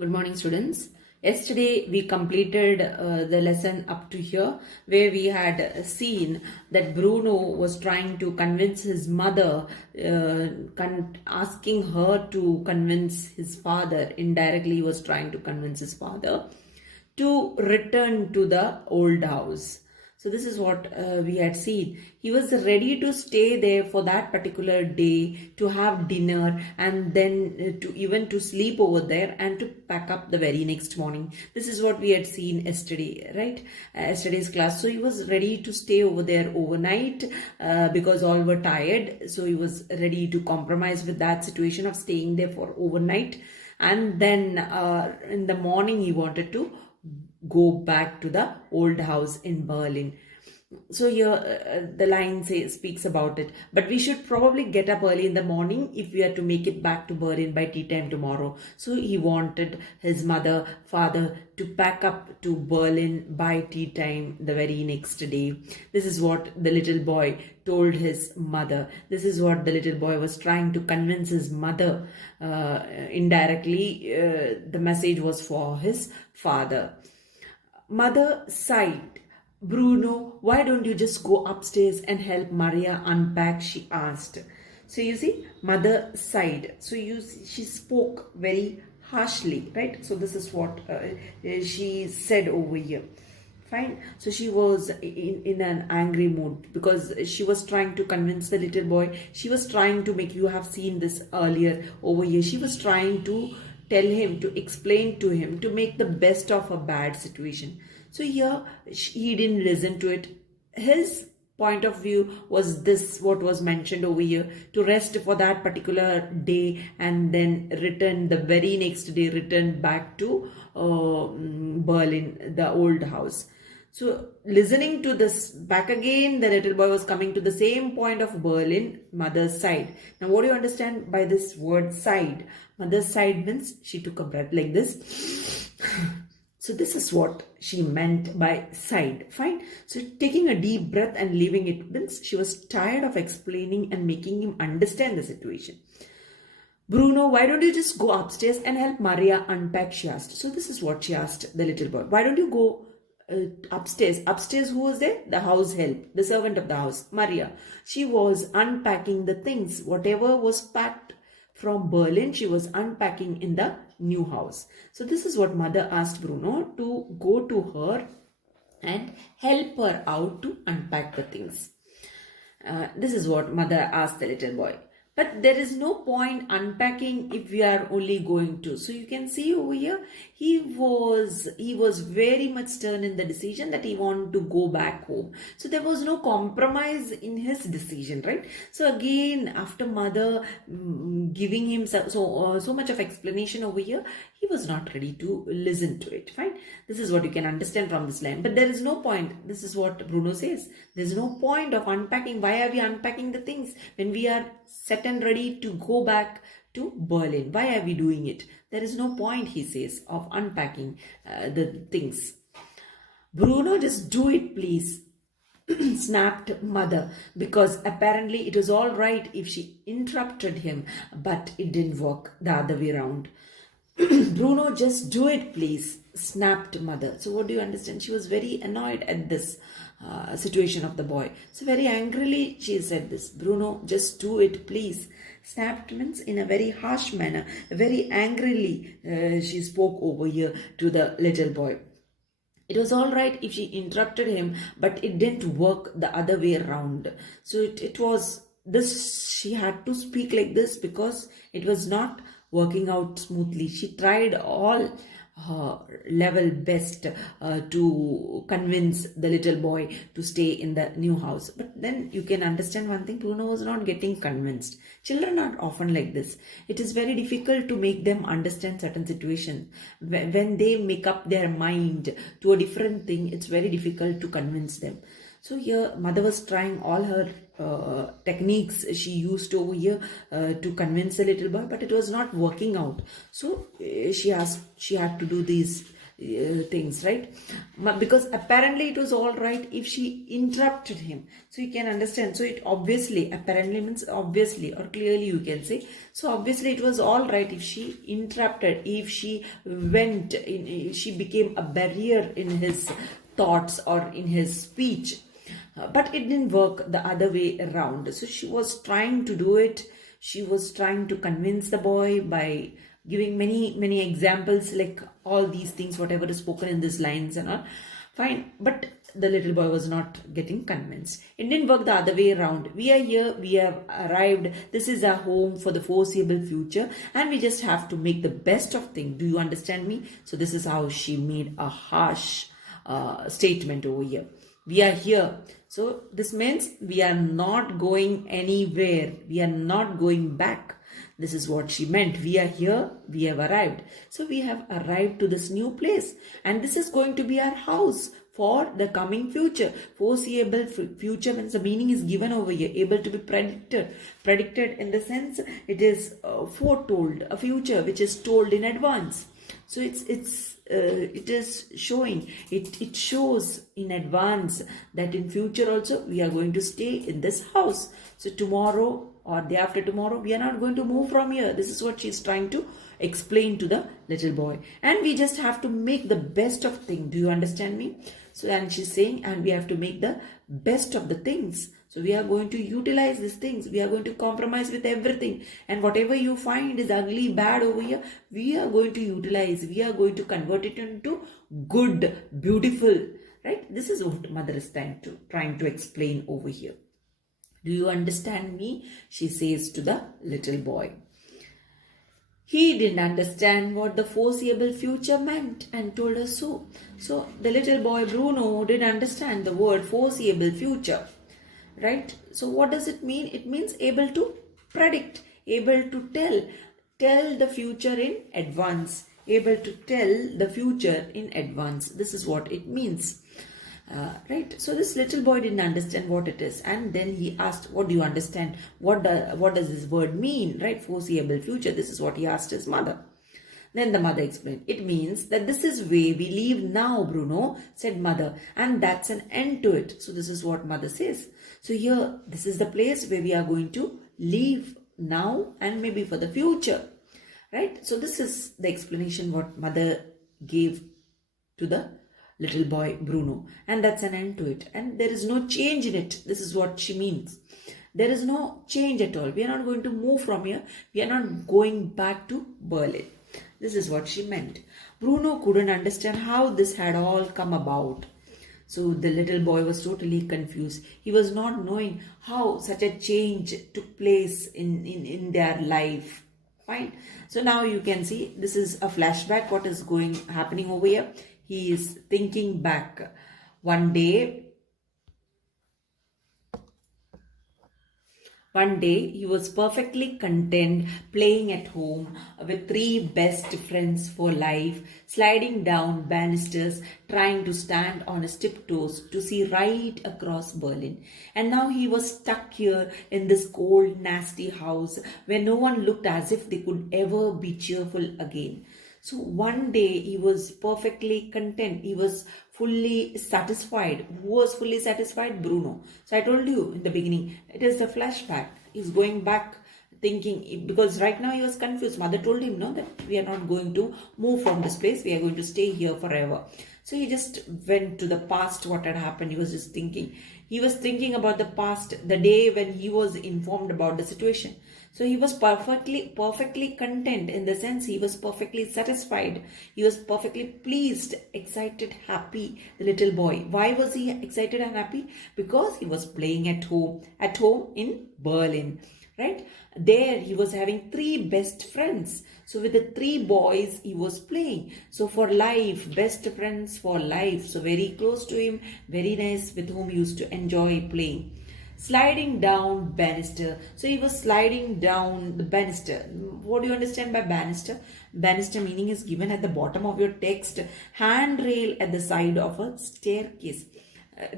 Good morning, students. Yesterday we completed the lesson up to here, where we had seen that Bruno was trying to convince his mother, asking her to convince his father. Indirectly, he was trying to convince his father to return to the old house. So this is what we had seen. He was ready to stay there for that particular day, to have dinner, and then to sleep over there and to pack up the very next morning. This is what we had seen yesterday, right? Yesterday's class. So he was ready to stay over there overnight because all were tired. So he was ready to compromise with that situation of staying there for overnight. And then in the morning he wanted to go back to the old house in Berlin. So here the line speaks about it. But we should probably get up early in the morning if we are to make it back to Berlin by tea time tomorrow. So he wanted his father to pack up to Berlin by tea time the very next day. This is what the little boy told his mother. This is what the little boy was trying to convince his mother. Indirectly, the message was for his father. Mother sighed. Bruno, why don't you just go upstairs and help Maria unpack? She asked. So you see, mother sighed. So she spoke very harshly, right? So this is what she said over here. Fine. So she was in an angry mood because she was trying to convince the little boy. She was trying to make, you have seen this earlier over here. She was trying to tell him, to explain to him, to make the best of a bad situation. So here he didn't listen to it. His point of view was this, what was mentioned over here, to rest for that particular day and then return the very next day, return back to Berlin, the old house. So listening to this back again, the little boy was coming to the same point of Berlin, mother's side. Now what do you understand by this word side? Mother's side means she took a breath like this. So this is what she meant by side. Fine. So taking a deep breath and leaving it means she was tired of explaining and making him understand the situation. Bruno, why don't you just go upstairs and help Maria unpack? She asked. So this is what she asked the little boy. Why don't you go upstairs? Upstairs, who was there? The house help, the servant of the house, Maria. She was unpacking the things. Whatever was packed from Berlin, she was unpacking in the new house. So this is what mother asked Bruno, to go to her and help her out to unpack the things. This is what mother asked the little boy. But there is no point unpacking if we are only going to. So you can see over here, he was very much stern in the decision that he wanted to go back home. So there was no compromise in his decision, right? So again, after mother giving him so much of explanation over here, he was not ready to listen to it. Fine. This is what you can understand from this line. But there is no point. This is what Bruno says. There is no point of unpacking. Why are we unpacking the things when we are set and ready to go back to Berlin? Why are we doing it? There is no point, he says, of unpacking the things. Bruno, just do it, please, snapped mother, because apparently it was all right if she interrupted him, but it didn't work the other way around. Bruno, just do it, please, snapped mother. So what do you understand? She was very annoyed at this situation of the boy. So very angrily she said this. Bruno, just do it, please. Snapped means in a very harsh manner. Very angrily she spoke over here to the little boy. It was all right if she interrupted him, but it didn't work the other way around. So it was this, she had to speak like this because it was not working out smoothly. She tried all her level best to convince the little boy to stay in the new house. But then you can understand one thing, Bruno was not getting convinced. Children are often like this. It is very difficult to make them understand certain situations. When they make up their mind to a different thing, it's very difficult to convince them. So here mother was trying all her techniques she used over here to convince the little boy, but it was not working out. So she had to do these things, right? Because apparently it was all right if she interrupted him. So you can understand. So it obviously, apparently means obviously or clearly you can say. So obviously it was all right if she interrupted, if she went in, she became a barrier in his thoughts or in his speech. But it didn't work the other way around. So she was trying to do it. She was trying to convince the boy by giving many examples, like all these things, whatever is spoken in these lines and all. Fine. But the little boy was not getting convinced. It didn't work the other way around. We are here. We have arrived. This is our home for the foreseeable future. And we just have to make the best of things. Do you understand me? So this is how she made a harsh statement over here. We are here. So this means we are not going anywhere. We are not going back. This is what she meant. We are here. We have arrived. So we have arrived to this new place. And this is going to be our house for the coming future. Foreseeable future means the meaning is given over here. Able to be predicted. Predicted in the sense it is foretold. A future which is told in advance. So it is showing, it shows in advance that in future also we are going to stay in this house. So tomorrow or day after tomorrow we are not going to move from here. This is what she is trying to explain to the little boy. And we just have to make the best of things. Do you understand me? So, and she's saying, and we have to make the best of the things. So we are going to utilize these things. We are going to compromise with everything. And whatever you find is ugly, bad over here, we are going to utilize. We are going to convert it into good, beautiful. Right? This is what mother is trying to explain over here. Do you understand me? She says to the little boy. He didn't understand what the foreseeable future meant and told her so. So the little boy Bruno didn't understand the word foreseeable future. Right? So what does it mean? It means able to predict, able to tell the future in advance, able to tell the future in advance. This is what it means. Right? So this little boy didn't understand what it is, and then he asked, what do you understand? What does this word mean? Right? Foreseeable future. This is what he asked his mother. Then the mother explained, it means that this is where we live now, Bruno, said mother, and that's an end to it. So this is what mother says. So here, this is the place where we are going to live now and maybe for the future. Right? So this is the explanation what mother gave to the little boy Bruno, and that's an end to it. And there is no change in it. This is what she means. There is no change at all. We are not going to move from here. We are not going back to Berlin. This is what she meant. Bruno couldn't understand how this had all come about. So the little boy was totally confused. He was not knowing how such a change took place in their life. Fine. So now you can see this is a flashback. What is happening over here? He is thinking back. One day he was perfectly content playing at home with 3 best friends for life, sliding down banisters, trying to stand on his tiptoes to see right across Berlin. And now he was stuck here in this cold, nasty house where no one looked as if they could ever be cheerful again. So one day he was perfectly content. He was fully satisfied. Who was fully satisfied? Bruno. So I told you in the beginning, it is the flashback. He's going back thinking, because right now he was confused. Mother told him, no, that we are not going to move from this place. We are going to stay here forever. So he just went to the past, what had happened. He was just thinking. He was thinking about the past, the day when he was informed about the situation. So he was perfectly content, in the sense he was perfectly satisfied. He was perfectly pleased, excited, happy, the little boy. Why was he excited and happy? Because he was playing at home in Berlin. Right? There he was having 3 best friends. So with the 3 boys he was playing. So for life, best friends for life. So very close to him, very nice, with whom he used to enjoy playing. Sliding down banister. So he was sliding down the banister. What do you understand by banister? Banister meaning is given at the bottom of your text. Handrail at the side of a staircase.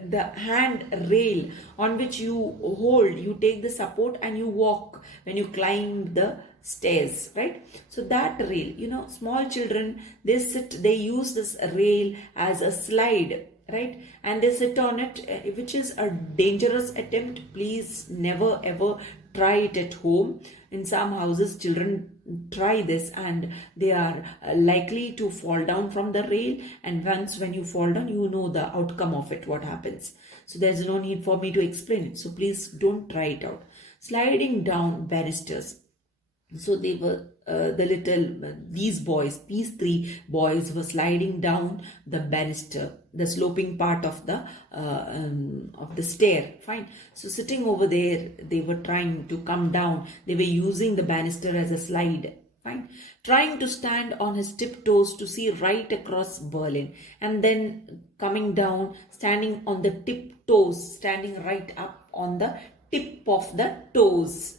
The hand rail on which you hold, you take the support and you walk when you climb the stairs, right? So that rail, small children, they use this rail as a slide, right? And they sit on it, which is a dangerous attempt. Please never ever try it at home. In some houses, children try this and they are likely to fall down from the rail. And when you fall down, you know the outcome of it, what happens. So there's no need for me to explain it. So please don't try it out. Sliding down banisters. So they were these three boys were sliding down the banister, the sloping part of the stair. Fine. So sitting over there, they were trying to come down. They were using the banister as a slide. Fine. Trying to stand on his tiptoes to see right across Berlin, and then coming down, standing on the tiptoes, standing right up on the tip of the toes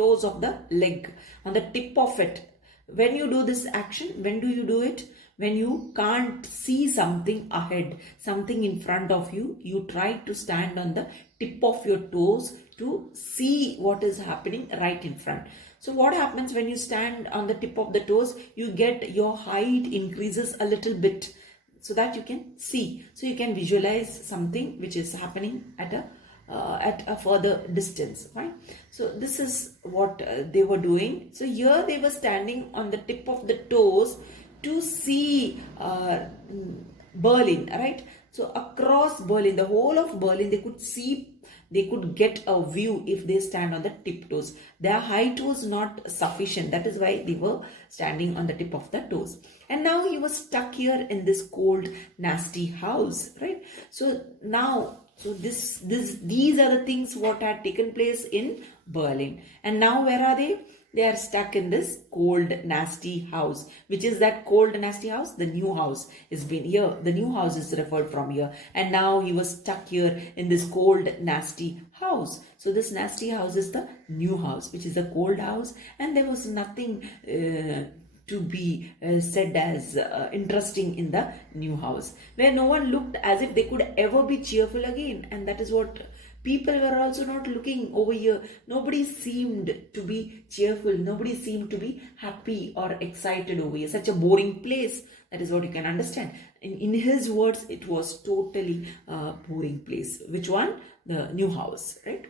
of the leg, on the tip of it. When you do this action, when do you do it? When you can't see something ahead, something in front of you, you try to stand on the tip of your toes to see what is happening right in front. So what happens when you stand on the tip of the toes? Your height increases a little bit so that you can see. So you can visualize something which is happening at a further distance, right? So this is what they were doing. So here they were standing on the tip of the toes to see Berlin, right? So across Berlin, the whole of Berlin, they could get a view if they stand on the tiptoes. Their height was not sufficient. That is why they were standing on the tip of the toes. And now he was stuck here in this cold, nasty house, right? So these are the things what had taken place in Berlin. And now where are they? They are stuck in this cold, nasty house. Which is that cold, nasty house? The new house is been here. The new house is referred from here. And now he was stuck here in this cold, nasty house. So this nasty house is the new house, which is a cold house. And there was nothing to be said as interesting in the new house, where no one looked as if they could ever be cheerful again. And that is what people were also not looking over here. Nobody seemed to be cheerful. Nobody seemed to be happy or excited over here. Such a boring place. That is what you can understand. In his words, it was totally a boring place. Which one? The new house, right?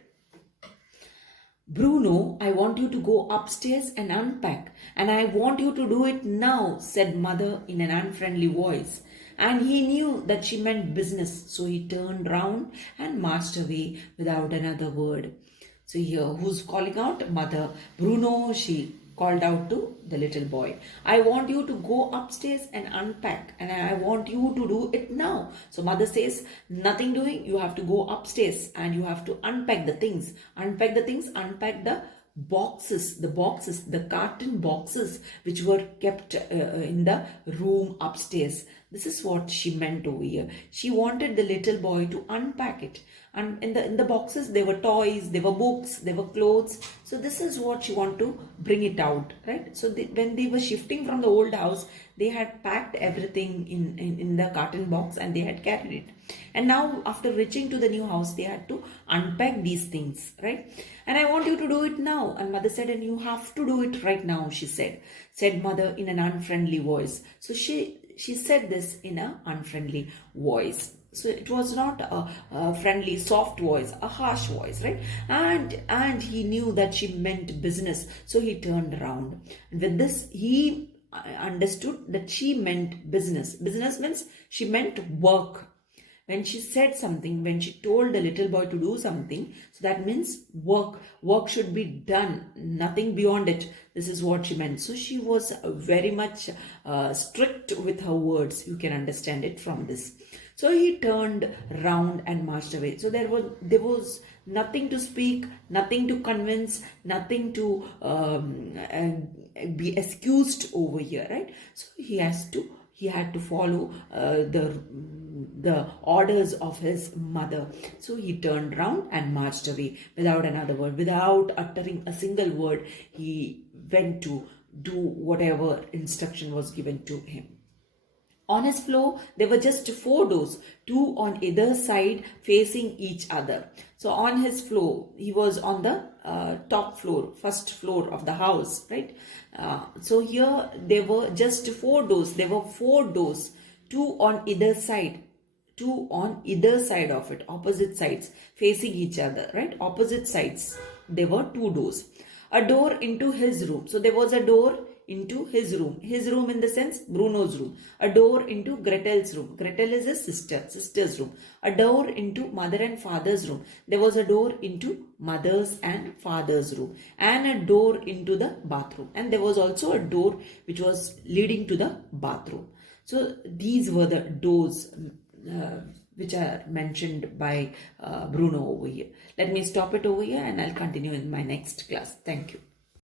Bruno, I want you to go upstairs and unpack, and I want you to do it now, said Mother in an unfriendly voice. And he knew that she meant business, so he turned round and marched away without another word. So here, who's calling out? Mother. Bruno, she called out to the little boy. I want you to go upstairs and unpack, and I want you to do it now. So mother says, nothing doing, you have to go upstairs and you have to unpack the things. Unpack the things, unpack the boxes, the carton boxes which were kept in the room upstairs. This is what she meant over here. She wanted the little boy to unpack it. And in the boxes, there were toys, there were books, there were clothes. So this is what she wanted to bring it out, right? So when they were shifting from the old house, they had packed everything in the carton box and they had carried it. And now after reaching to the new house, they had to unpack these things, right? And I want you to do it now. And mother said, and you have to do it right now, she said mother in an unfriendly voice. So she said this in an unfriendly voice. So it was not a friendly, soft voice, a harsh voice, right? And he knew that she meant business. So he turned around. And with this, he understood that she meant business. Business means she meant work. When she said something, when she told the little boy to do something, so that means work. Work should be done, nothing beyond it. This is what she meant. So she was very much strict with her words. You can understand it from this. So he turned round and marched away. So there was nothing to speak, nothing to convince, nothing to be excused over here, right? So he had to follow the orders of his mother. So he turned round and marched away without another word, without uttering a single word. He went to do whatever instruction was given to him. On his floor, there were just 4 doors, 2 on either side facing each other. So on his floor, he was on the top floor, first floor of the house, right? So here there were just 4 doors. There were 4 doors, 2 on either side. 2 on either side of it, opposite sides, facing each other, right? Opposite sides. There were 2 doors. A door into his room. So there was a door into his room. His room in the sense Bruno's room. A door into Gretel's room. Gretel is his sister's room. A door into mother and father's room. There was a door into mother's and father's room. And a door into the bathroom. And there was also a door which was leading to the bathroom. So these were the doors which are mentioned by Bruno over here. Let me stop it over here and I'll continue in my next class. Thank you.